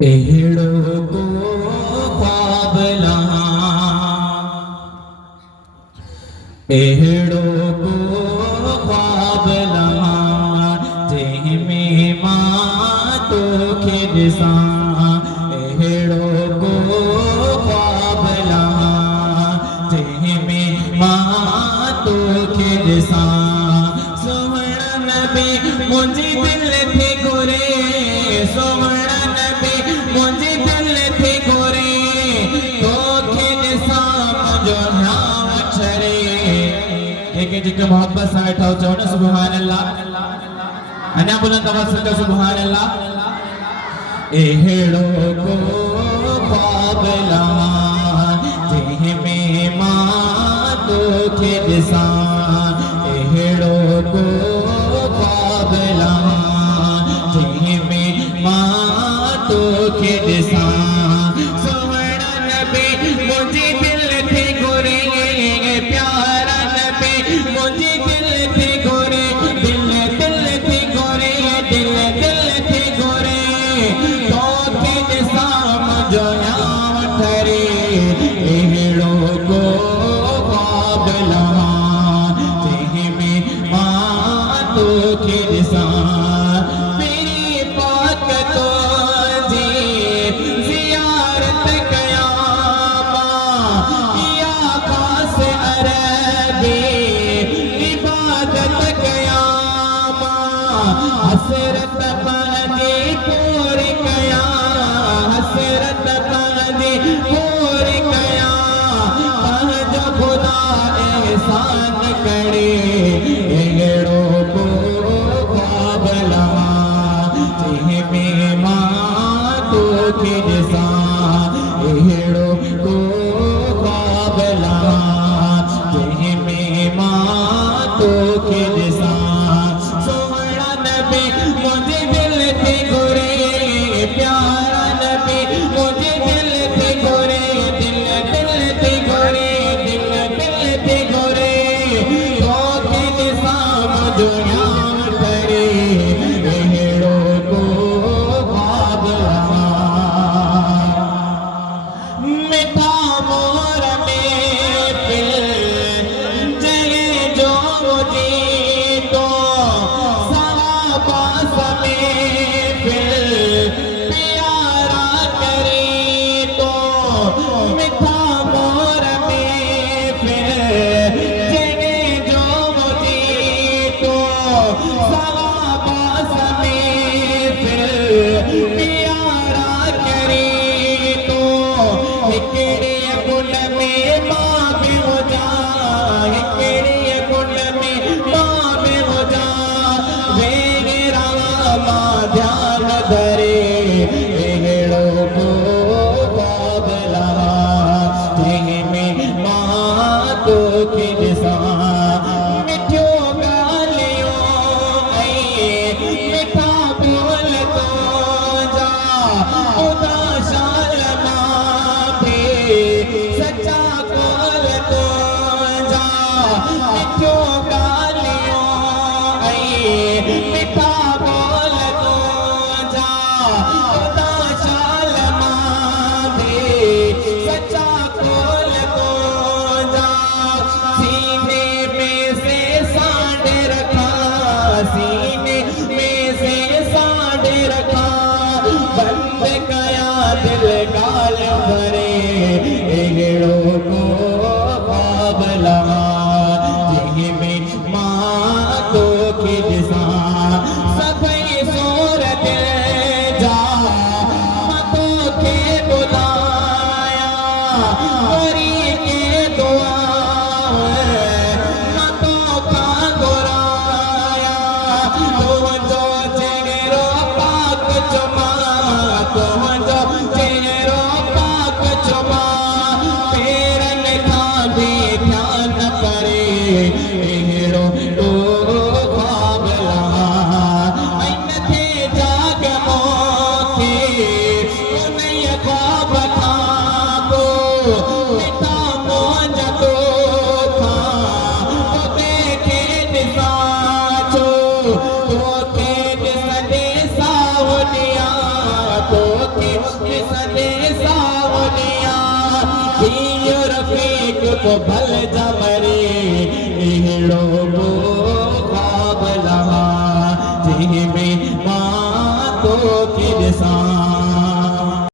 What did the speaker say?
एहड़ो को ख्वाब लहा, एहड़ो को ख्वाब लहा, जंहिंमें मां तोखे ॾिसां। एहड़ो को ख्वाब लहा, जंहिंमें मां तोखे ॾिसां। सोहणा नबी मुंहिंजी दिलि थे घुरे, सोहणा नबी मुंहिंजी दिलि थे घुरे, तोखे ॾिसां मुंहिंजो नाम छरे। जेके जेके मोहब्बत सां वेठा चओ न सुभान अल्लाह, अञा बुलंद आवाज़ सां चओ सुभान अल्लाह। एहड़ो को ख्वाब लहा, जंहिंमें मां तोखे ॾिसां। एहड़ो को ख्वाब लहा, जंहिंमें मां तोखे ॾिसां। सोहणा नबी मुंहिंजी दिलि थे घुरे, प्यारा नबी मुंहिंजी दिलि थे घुरे, दिलि दिलि थे घुरे, दिलि दिलि थे घुरे, तोखे ॾिसां मुंहिंजो नाम ठरे। एहड़ो को ख्वाब लहा, जंहिंमें मां तोखे ॾिसां। मेरी पाक तुंहिंजी ज़ियारत कयां मां, इहा ख़ासि अरबी इबादत कयां मां। हसरत पंहिंजी पूरी कयां, हसरत पंहिंजी पूरी कयां, पंहिंजो ख़ुदा एहसान करे। एहड़ो को ख्वाब लहा, जंहिंमें मां तोखे ॾिसां। एहड़ो को ख्वाब लहा, जंहिंमें मां तोखे ॾिसां। सोहणा नबी मुंहिंजी दिलि थे घुरे, प्यारा नबी मुंहिंजी दिलि थे घुरे, दिलि दिलि थे घुरे, दिलि दिलि थे घुरे, तोखे ॾिसां मुंहिंजो नाम ठरे। एहड़ो को ख्वाब लहा, मिठा मोर में पिल जगे जो मुझी तो, सारा पास में पिल प्यारा करे तो। मिठा मोर में पिल जगे जो मुझी तो, सारा पास में पिल प्यारा करे तो। हिकिड़े गुल में मां बि हुजां, हिकिड़े गुल में मां बि हुजां, वेरा मां ध्यान धरे। एहड़ो को ख्वाब लहा, जंहिंमें मां तोखे ॾिसां। मिठियो ॻाल्हियूं ऐं मिठा बोल तुंहिंजा, ख़ुदा शाल मां थे सचा कोल तुंहिंजा। मिठियो ॻाल्हियूं ऐं मिठा बोल तुंहिंजा, ख़ुदा शाल मां थे सचा कोल तुंहिंजा। सीने में से सांड रखां, सीने में से सांड रखां, बंद कयां दिल गाल भरे। एहड़ो को ख्वाब लहा, जंहिंमें मां तोखे ॾिसां। सभई सोर दिल जा मां तोखे ॿुधायां, वरी के दुआ मां तोखां घुरायां। तुंहिंजो चहिरो पाक चुमां, तुंहिंजो चहिरो पाक کو بھل جمری ایڑو کو خواب لہا جی میں ماں تو کی رسان